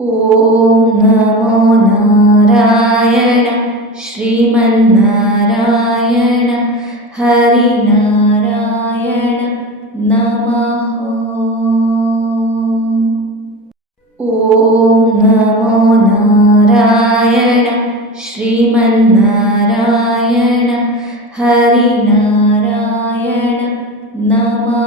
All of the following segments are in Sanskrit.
ॐ नमो नारायण श्रीमन्नारायण हरिनारायण नमः। ॐ नमो नारायण श्रीमन्नारायण हरिनारायण नमः।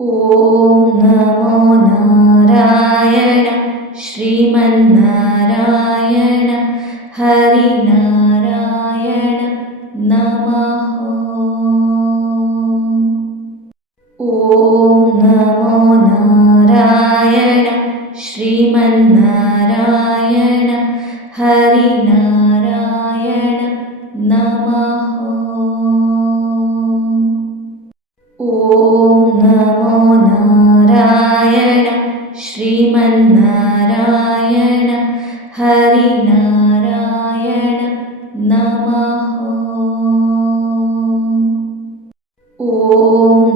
ॐ नमो नारायण श्रीमन्नारायण हरिनारायण नमः। ॐ नमो नारायण श्रीमन्नारायण हरिनारायण नमः। ॐ नमो नारायण श्रीमन्नारायण हरिनारायण नमः। ॐ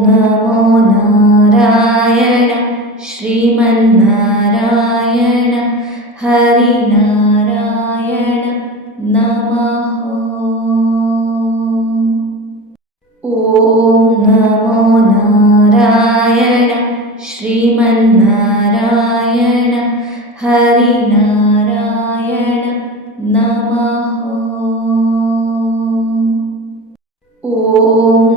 नमो नारायण श्रीमन्नारायण हरिनारायण नमः। ॐ नमो नारायण श्रीमन्नारायण हरिनारायण नमः। ॐ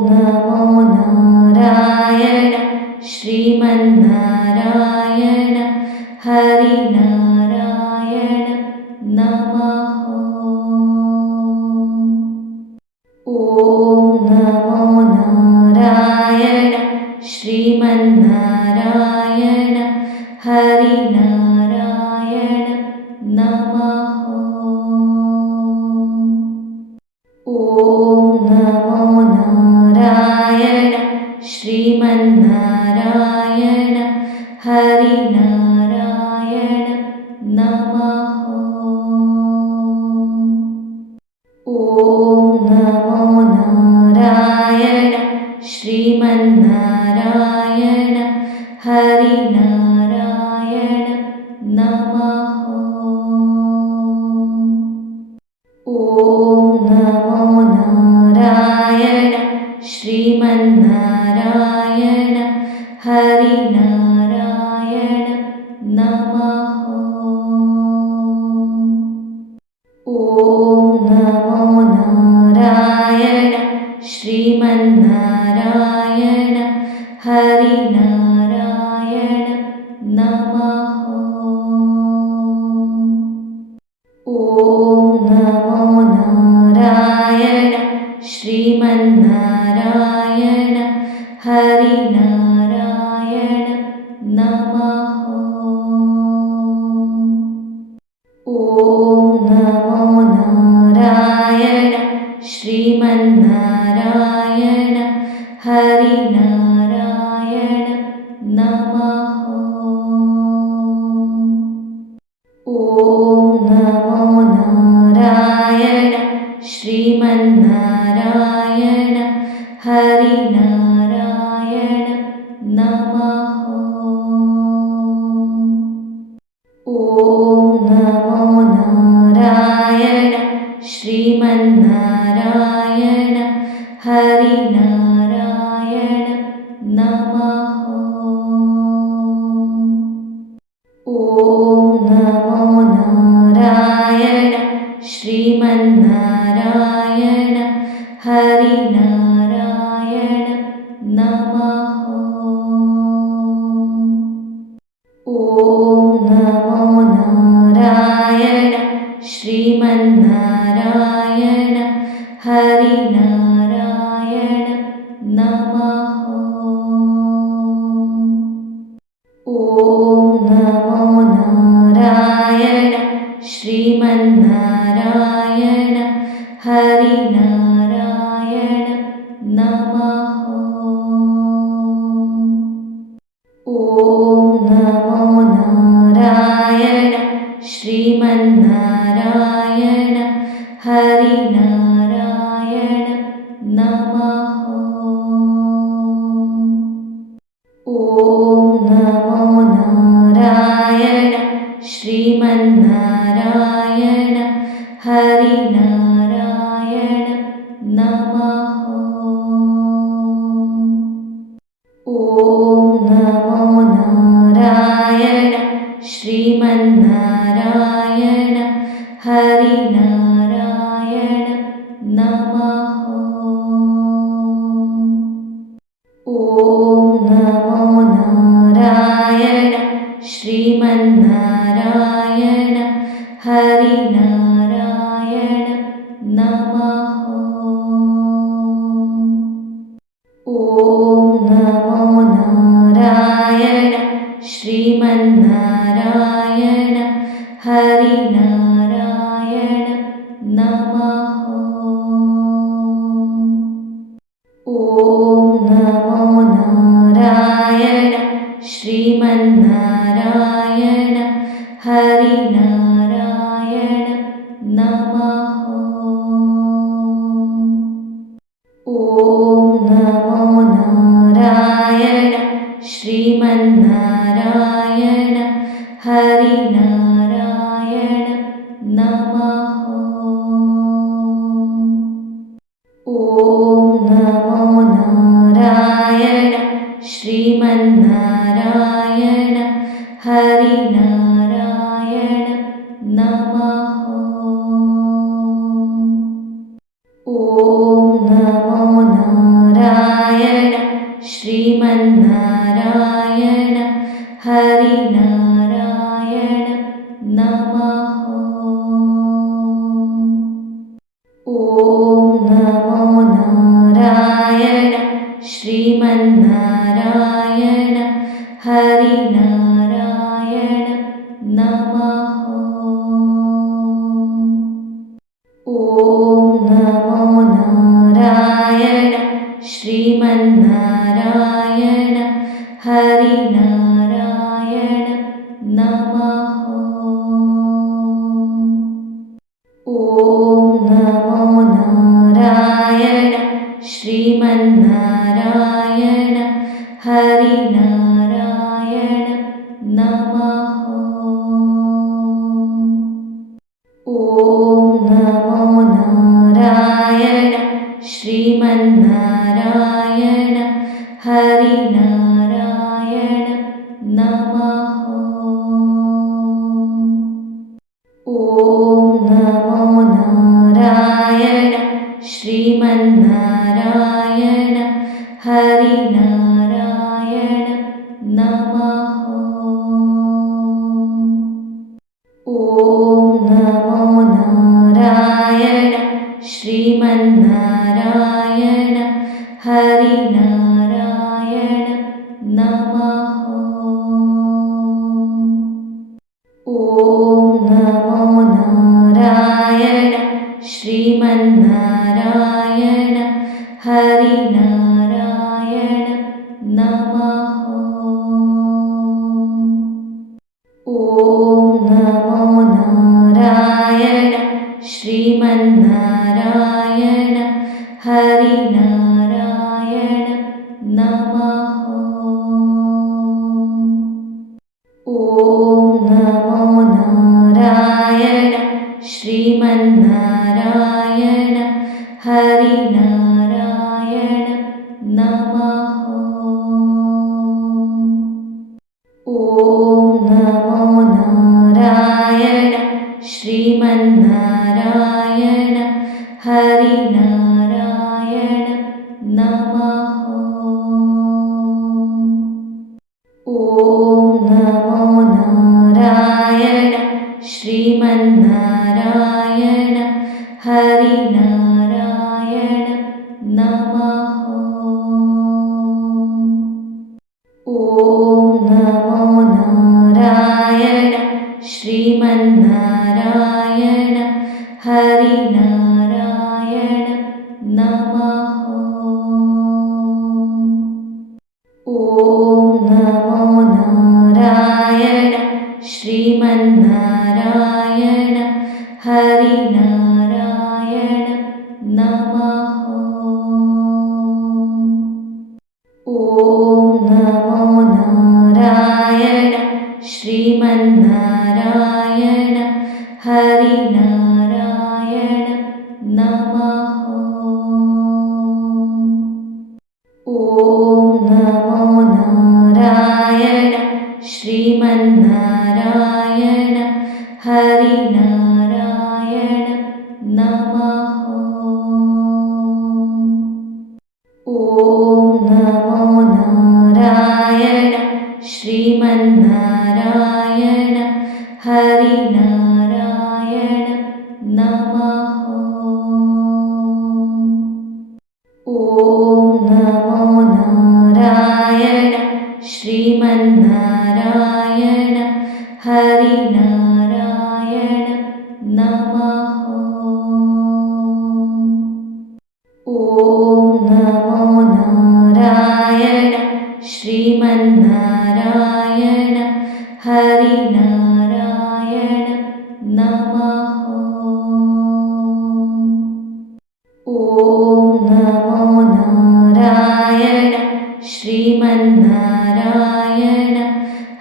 नमो नारायण श्रीमन्नारायण हरिनारायण नमः। ॐ नमो नारायण श्रीमन्नारायण हरिनारायण नमः। ॐ नमो नारायण श्रीमन्नारायण हरिनारायण नमः। ॐ नमो नारायण श्रीमन्नारायण हरिनारायण नमः। ॐ नमो नारायण श्रीमन्नारायण हरिनारायण नमः। ॐ नमो नारायण श्रीमन्नारायण हरिनारायण नमः। ॐ नमो नारायण श्रीमन्नारायण हरिनारायण नमः। ॐ नमो नारायण श्रीमन्नारायण हरिनारायण नमः। ॐ नमो नारायण श्रीमन्नारायण हरिनारायण नमः। ॐ नमो नारायण श्रीमन्नारायण हरिनारायण नमः। ॐ नमो नारायण श्रीमन्नारायण हरिनारायण नमः। ॐ नमो नारायण श्रीमन्नारायण हरिनारायण नमः। ॐ नमो नारायण श्रीमन्नारायण हरिनारायण नमः। ॐ नमो नारायण श्रीमन्नारायण हरिनारायण नमः। ॐ नमो श्रीमन्नारायण हरिनारायण नमः। ॐ नमो नारायण श्रीमन्नारायण हरिनारायण नमः। ॐ नमो नारायण श्रीमन्नारायण हरिनारायण नमः। ॐ नमो नारायण श्रीमन्नारायण हरिनारायण नमः। ॐ नमो नारायण श्रीमन्नारायण हरिनारायण नमः। ॐ नमो नारायण श्रीमन्नारायण हरिनारायण नमः। ॐ नमो नारायण श्रीमन्नारायण हरिनारायण नमः। ॐ नमो नारायण श्रीमन्नारायण हरिनारायण नमः। ॐ नमो नारायण श्रीमन्नारायण हरिनारायण नमः। ॐ नमो नारायण श्रीमन्नारायण हरिनारायण नमः। ॐ नमो नारायण श्रीमन्नारायण हरिनारायण नमः। ॐ नमो नारायण श्रीमन्नारायण हरिनारायण नमः। ॐ नमो नारायण श्रीमन्नारायण हरिनारायण नमः। ॐ नमो नारायण श्रीमन्नारायण हरिनारायण नमः। ॐ नमो नारायण श्रीमन्नारायण हरिनारायण नमः। ॐ नमो नारायण श्रीमन्नारायण हरिनारायण नमः। ॐ नमो नारायण श्रीमन्नारायण हरिनारायण नमः। ॐ नमो नारायण श्रीमन्नारायण हरिनारायण नमः। ॐ नमो नारायण श्रीमन्नारायण हरिनारायण नमः। ॐ नमो नारायण श्रीमन्नारायण हरिनारायण नमः। ॐ नमो नारायण श्रीमन्नारायण हरिनारायण नमः। ॐ नमो नारायण श्रीमन्नारायण ನಾರಾಯಣ ಹರಿನಾರಾಯಣ ನಮಃ ಓಂ ನಮೋ ನಾರಾಯಣ ಶ್ರೀಮನ್ನಾರಾಯಣ ಹರಿನಾರಾಯಣ ನಮಃ ಓಂ ನಮೋ ನಾರಾಯಣ ಶ್ರೀಮನ್ನಾರಾಯಣ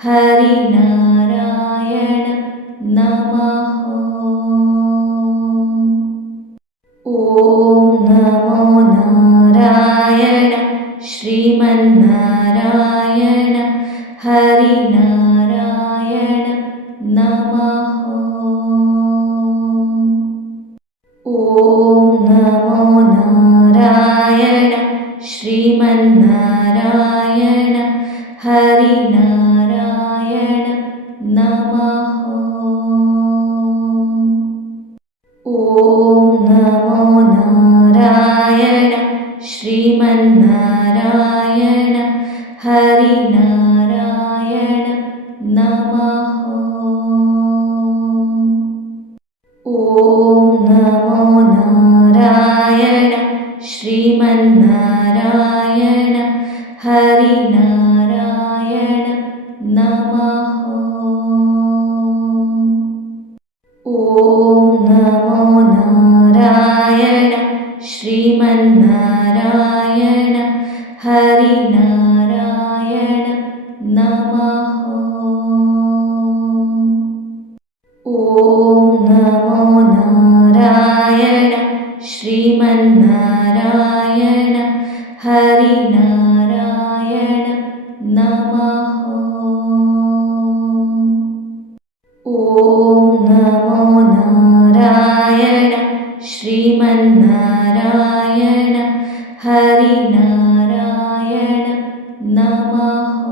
ಹರಿನಾರಾಯಣ ನಮಃ ಓಂ ನಮೋ ನಾರಾಯಣ ಶ್ರೀಮನ್ನಾರಾಯಣ ಹರಿನಾರಾಯಣ ನಮಃ ಓಂ ನಮೋ ನಾರಾಯಣ ಶ್ರೀಮನ್ನಾರಾಯಣ ಹರಿನಾರಾಯಣ ನಮಃ ಓಂ ನಮೋ ನಾರಾಯಣ ಶ್ರೀಮನ್ನಾರಾಯಣ ಹರಿನಾರಾಯಣ ನಮಃ ಓಂ ನಮೋ ನಾರಾಯಣ ಶ್ರೀಮನ್ನಾರಾಯಣ ಹರಿನಾರಾಯಣ ನಮಃ ಓಂ ನಮೋ ನಾರಾಯಣ ಶ್ರೀಮನ್ನಾರಾಯಣ ಹರಿನಾರಾಯಣ ನಮಃ ಓಂ ನಮೋ ನಾರಾಯಣ ಶ್ರೀಮನ್ನಾರಾಯಣ ಹರಿನಾರಾಯಣ ನಮಃ ಓಂ ನಮೋ ನಾರಾಯಣ ಶ್ರೀಮನ್ನಾರಾಯಣ ಹರಿನಾರಾಯಣ ನಮಃ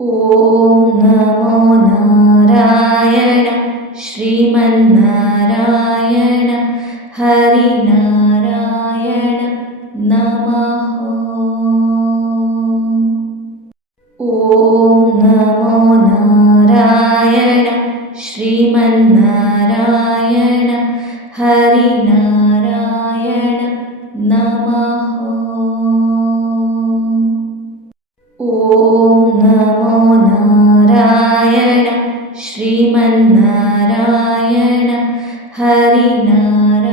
ಓಂ ನಮೋ ನಾರಾಯಣ ಶ್ರೀಮನ್ನಾರಾಯಣ ಹರಿನಾರಾಯಣ ನಮಃ ಓಂ ನಮೋ ನಾರಾಯಣ ಶ್ರೀಮನ್ನಾರಾಯಣ ಹರಿನಾರಾಯಣ ನಮಃ ಓಂ ನಮೋ ನಾರಾಯಣ ಶ್ರೀಮನ್ನಾರಾಯಣ ಹರಿನಾರಾಯಣ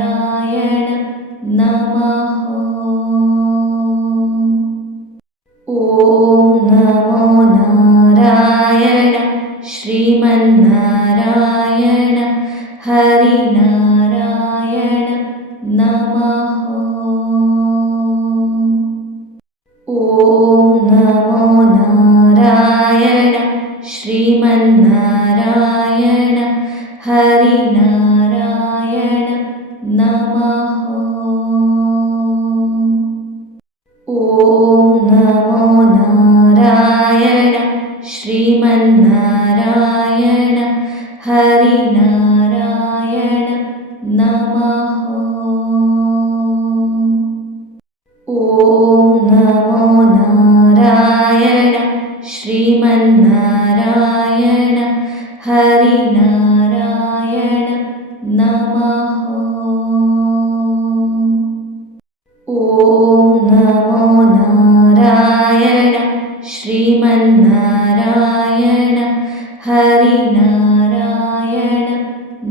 ನಮಃ ಓಂ ನಮೋ ನಾರಾಯಣ ಶ್ರೀಮನ್ನಾರಾಯಣ ಹರಿನಾರಾಯಣ ನಮಃ ಓಂ ನಮೋ ನಾರಾಯಣ ಶ್ರೀಮನ್ನಾರಾಯಣ ಹರಿನಾರಾಯಣ ನಮಃ ಓಂ ನಮೋ ನಾರಾಯಣ ಶ್ರೀಮನ್ನಾರಾಯಣ ಹರಿನಾರಾಯಣ ನಮಃ ಓಂ ನಮೋ ನಾರಾಯಣ ಶ್ರೀಮನ್ನಾರಾಯಣ ಹರಿನಾರಾಯಣ ನಮಃ ಓಂ ನಮೋ ನಾರಾಯಣ ಶ್ರೀಮನ್ನಾರಾಯಣ ಹರಿನಾರಾಯಣ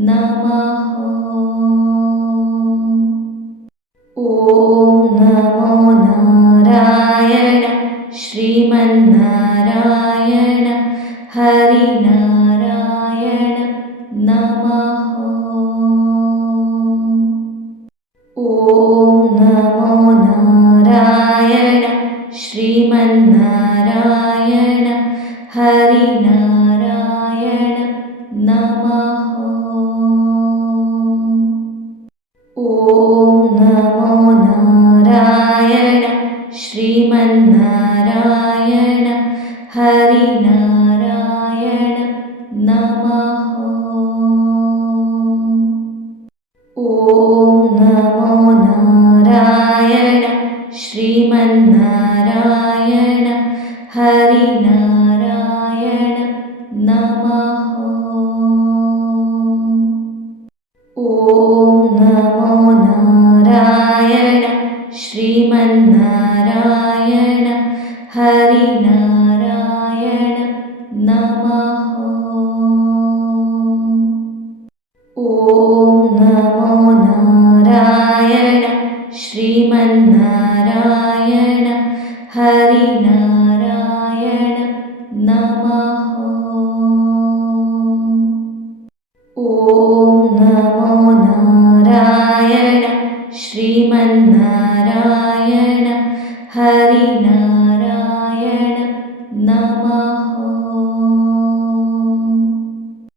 ನಮಃ ಓಂ ನಮೋ ನಾರಾಯಣ ಶ್ರೀಮನ್ನಾರಾಯಣ ಹರಿನಾರಾಯಣ ನಮಃ ಓಂ ನಮೋ ನಾರಾಯಣ ಶ್ರೀಮನ್ನಾರಾಯಣ ಹರಿನಾರಾಯಣ ನಮಃ ಓಂ ನಮೋ ನಾರಾಯಣ ಶ್ರೀಮನ್ನಾರಾಯಣ ಹರಿನಾರಾಯಣ ನಮಃ ಓಂ ನಮೋ ನಾರಾಯಣ ಶ್ರೀಮನ್ನಾರಾಯಣ हरिनारायण नमः। ॐ नमो नारायण श्रीमन्नारायण हरिनारायण नमः। ॐ नमो नारायण श्रीमन्नारायण हरिनारायण नमः। ॐ नमो नारायण श्रीमन्नारायण हरिनारायण नमः।